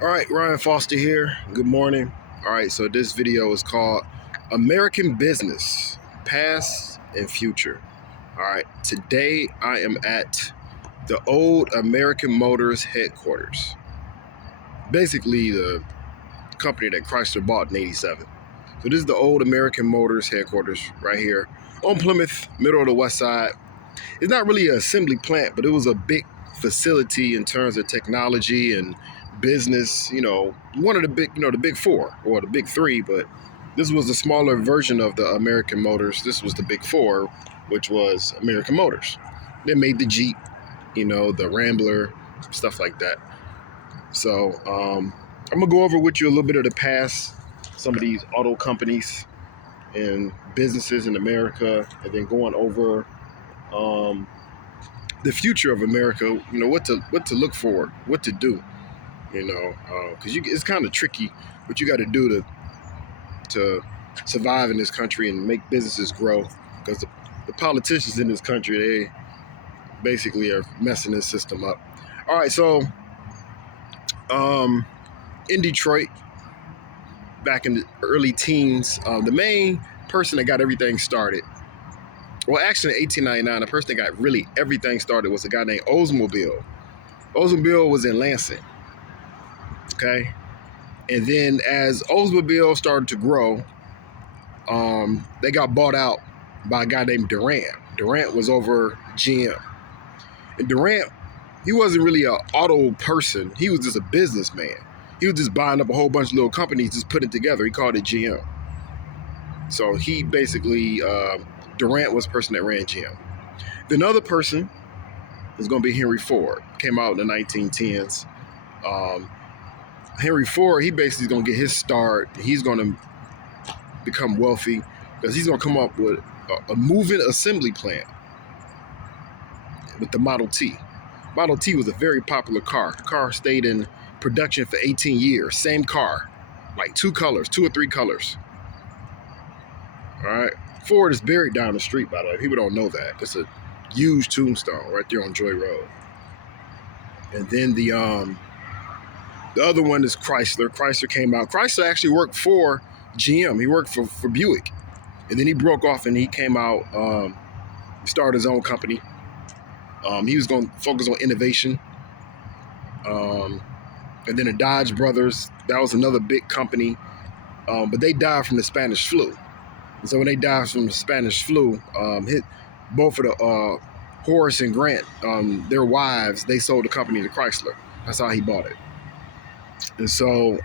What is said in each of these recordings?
All right, Ryan Foster here. Good morning. All right, so this video is called American Business, Past and Future. All right, today I am at the old American Motors headquarters. Basically, the company that Chrysler bought in '87. So this is the old American Motors headquarters right here on Plymouth, middle of the west side. It's not really an assembly plant, but it was a big facility in terms of technology and business. One of the big four or the big three, but this was a smaller version of the American Motors. This was the big four, which was American Motors. They made the Jeep, the Rambler, stuff like that. So I'm gonna go over with you a little bit of the past, some of these auto companies and businesses in America, and then going over the future of America. What to look for, what to do. Because it's kind of tricky what you got to do to survive in this country and make businesses grow. Because the politicians in this country, they basically are messing this system up. All right, so in Detroit, back in the early teens, the main person that got everything started, well, actually in 1899, the person that got really everything started was a guy named Oldsmobile. Oldsmobile was in Lansing. Okay. And then as Oldsmobile started to grow, they got bought out by a guy named Durant. Durant was over GM. And Durant, he wasn't really an auto person. He was just a businessman. He was just buying up a whole bunch of little companies, just putting it together. He called it GM. So he basically, Durant was the person that ran GM. The other person is going to be Henry Ford. Came out in the 1910s. Henry Ford, he basically is going to get his start. He's going to become wealthy because he's going to come up with a moving assembly plant with the Model T. Model T was a very popular car. The car stayed in production for 18 years. Same car, like two or three colors. All right. Ford is buried down the street, by the way. People don't know that. It's a huge tombstone right there on Joy Road. And then the other one is Chrysler. Chrysler came out. Chrysler actually worked for GM. He worked for Buick. And then he broke off and he came out, started his own company. He was going to focus on innovation. And then the Dodge brothers, that was another big company. But they died from the Spanish flu. And so when they died from the Spanish flu, hit both of the Horace and Grant, their wives, they sold the company to Chrysler. That's how he bought it. And so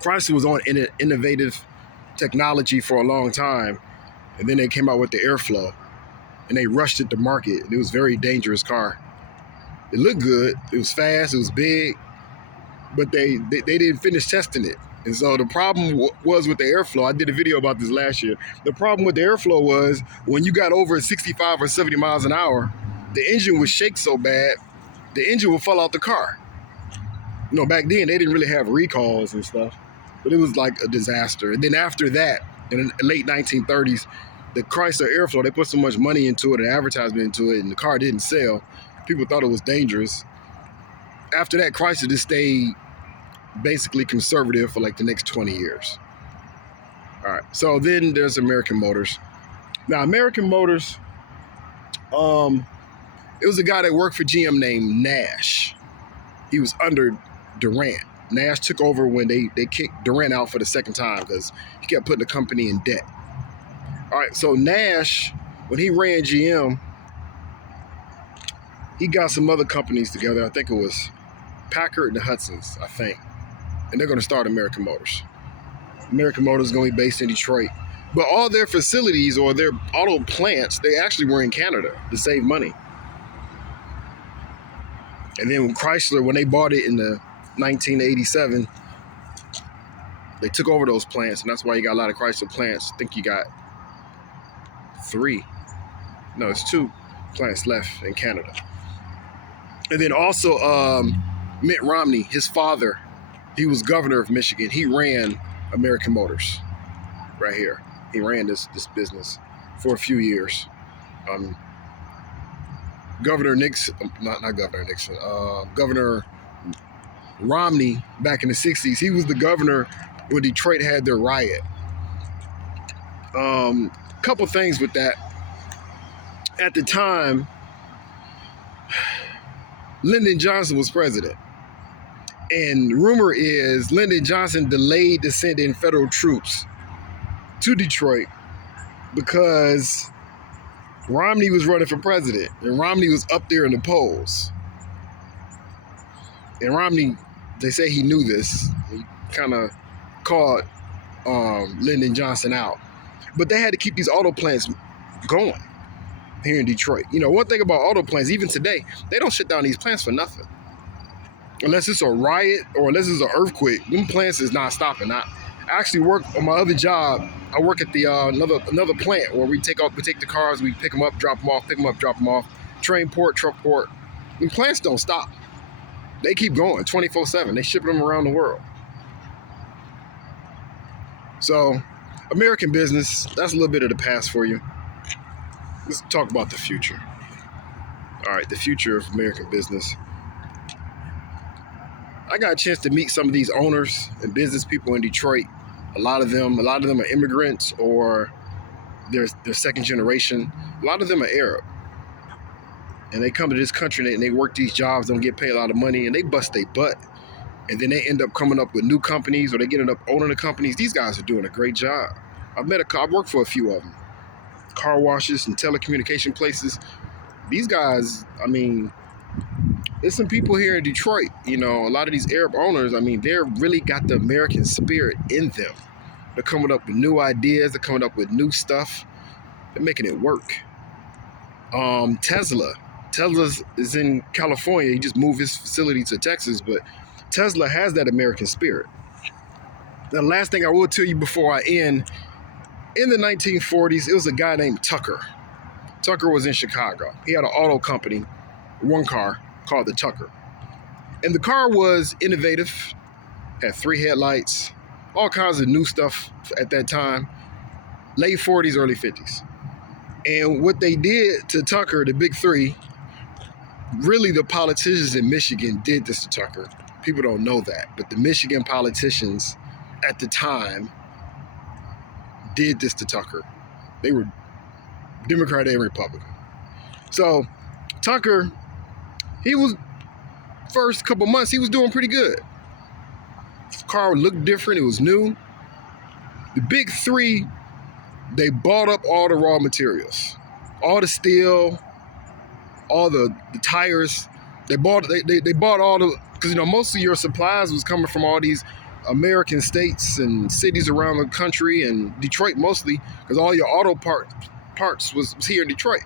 Chrysler was on innovative technology for a long time. And then they came out with the airflow and they rushed it to market. It was a very dangerous car. It looked good. It was fast. It was big. But they didn't finish testing it. And so the problem was with the airflow. I did a video about this last year. The problem with the airflow was when you got over 65 or 70 miles an hour, the engine would shake so bad, the engine would fall out the car. Back then they didn't really have recalls and stuff, but it was like a disaster. And then after that, in the late 1930s, the Chrysler airflow, they put so much money into it and advertisement into it, and the car didn't sell. People thought it was dangerous. After that, Chrysler just stayed basically conservative for like the next 20 years. All right, so then there's American Motors. Now, American Motors, it was a guy that worked for GM named Nash. He was under Durant. Nash took over when they kicked Durant out for the second time because he kept putting the company in debt. All right, so Nash, when he ran GM, he got some other companies together. I think it was Packard and the Hudsons, I think. And they're going to start American Motors. American Motors is going to be based in Detroit. But all their facilities or their auto plants, they actually were in Canada to save money. And then Chrysler, when they bought it in the 1987, they took over those plants, and that's why you got a lot of Chrysler plants. I think you got it's two plants left in Canada. And then also Mitt Romney, his father, he was governor of Michigan. He ran American Motors right here. He ran this business for a few years. Governor Nixon, not Governor Nixon, Governor Romney back in the 60s. He was the governor when Detroit had their riot. Couple things with that. At the time, Lyndon Johnson was president. And rumor is Lyndon Johnson delayed to send in federal troops to Detroit because Romney was running for president. And Romney was up there in the polls. And Romney, they say he knew this. He kind of called Lyndon Johnson out. But they had to keep these auto plants going here in Detroit. You know, one thing about auto plants, even today, they don't shut down these plants for nothing. Unless it's a riot or unless it's an earthquake, them plants is not stopping. I actually work on my other job. I work at the another plant where we take the cars, we pick them up, drop them off, pick them up, drop them off. Train port, truck port. Them plants don't stop. They keep going 24/7. They ship them around the world. So, American business, that's a little bit of the past for you. Let's talk about the future. All right, the future of American business. I got a chance to meet some of these owners and business people in Detroit. A lot of them are immigrants or they're second generation. A lot of them are Arab. And they come to this country and they work these jobs, don't get paid a lot of money, and they bust their butt. And then they end up coming up with new companies or they get up owning the companies. These guys are doing a great job. I've worked for a few of them. Car washes and telecommunication places. These guys, I mean, there's some people here in Detroit, you know, a lot of these Arab owners, I mean, they're really got the American spirit in them. They're coming up with new ideas. They're coming up with new stuff. They're making it work. Tesla is in California. He just moved his facility to Texas, but Tesla has that American spirit. The last thing I will tell you before I end, in the 1940s, it was a guy named Tucker. Tucker was in Chicago. He had an auto company, one car called the Tucker. And the car was innovative, had 3 headlights, all kinds of new stuff at that time, late 40s, early 50s. And what they did to Tucker, the big 3, really the politicians in Michigan did this to Tucker. People don't know that, but the Michigan politicians at the time did this to Tucker. They were Democrat and Republican. So Tucker, he was, first couple months, he was doing pretty good. The car looked different, it was new. The big 3, they bought up all the raw materials, all the steel, all the tires. They bought all the, because, you know, most of your supplies was coming from all these American states and cities around the country, and Detroit mostly, because all your auto parts was here in Detroit.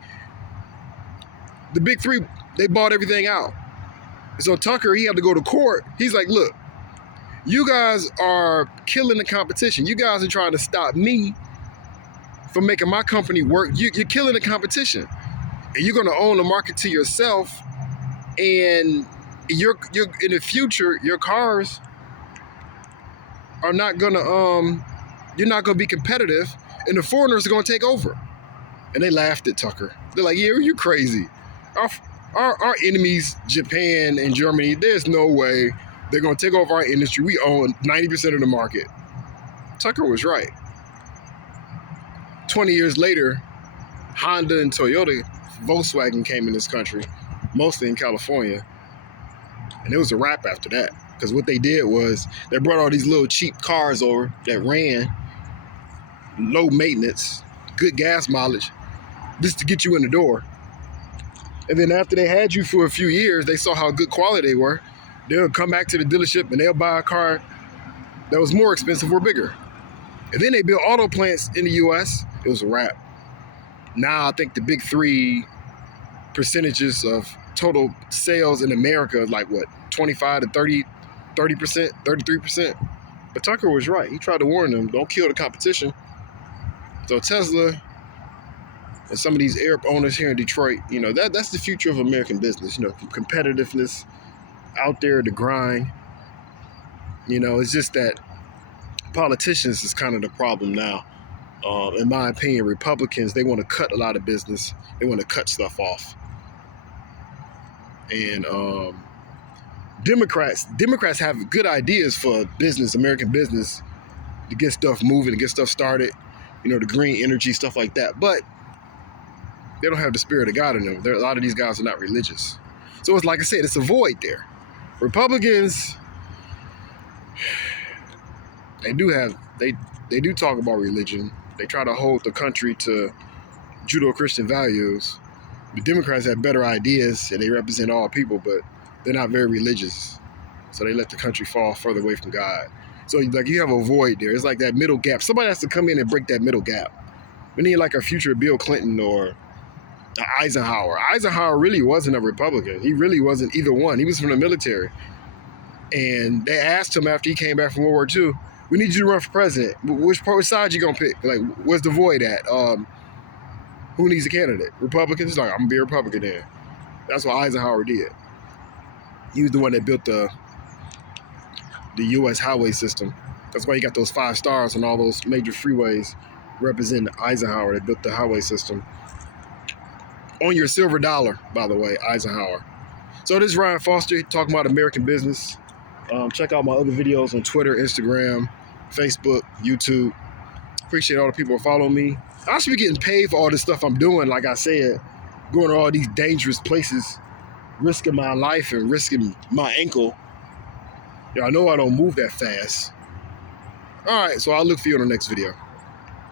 The big 3, they bought everything out. So Tucker, he had to go to court. He's like, look, you guys are killing the competition. You guys are trying to stop me from making my company work. You're killing the competition. And you're gonna own the market to yourself. And you're in the future, your cars are not gonna you're not gonna be competitive, and the foreigners are gonna take over. And they laughed at Tucker. They're like, yeah, you're crazy. Our enemies, Japan and Germany, there's no way they're gonna take over our industry. We own 90% of the market. Tucker was right. 20 years later, Honda and Toyota, Volkswagen came in this country, mostly in California, and it was a wrap after that. Because what they did was they brought all these little cheap cars over that ran, low maintenance, good gas mileage, just to get you in the door. And then after they had you for a few years, they saw how good quality they were. They'll come back to the dealership and they'll buy a car that was more expensive or bigger. And then they built auto plants in the US. It was a wrap. Now I think the big 3 percentages of total sales in America is like what, 25 to 30%, 33%. But Tucker was right. He tried to warn them, don't kill the competition. So Tesla and some of these Arab owners here in Detroit, you know, that's the future of American business. You know, competitiveness, out there, the grind. You know, it's just that politicians is kind of the problem now. In my opinion, Republicans, they want to cut a lot of business. They want to cut stuff off. And Democrats have good ideas for business, American business, to get stuff moving, to get stuff started, the green energy, stuff like that. But they don't have the spirit of God in them. A lot of these guys are not religious. So it's like I said, it's a void there. Republicans, they do talk about religion. They try to hold the country to Judeo-Christian values. The Democrats have better ideas and they represent all people, but they're not very religious. So they let the country fall further away from God. So like you have a void there. It's like that middle gap. Somebody has to come in and break that middle gap. We need like a future Bill Clinton or Eisenhower. Eisenhower really wasn't a Republican. He really wasn't either one. He was from the military. And they asked him after he came back from World War II, we need you to run for president. Which side you gonna pick? Like, where's the void at? Who needs a candidate? Republicans? He's like, I'm gonna be a Republican then. That's what Eisenhower did. He was the one that built the U.S. highway system. That's why you got those 5 stars on all those major freeways representing Eisenhower that built the highway system. On your silver dollar, by the way, Eisenhower. So this is Ryan Foster talking about American business. Check out my other videos on Twitter, Instagram, Facebook, YouTube. Appreciate all the people who follow me. I should be getting paid for all this stuff I'm doing, like I said, going to all these dangerous places, risking my life and risking my ankle. I know I don't move that fast. All right, so I'll look for you on the next video.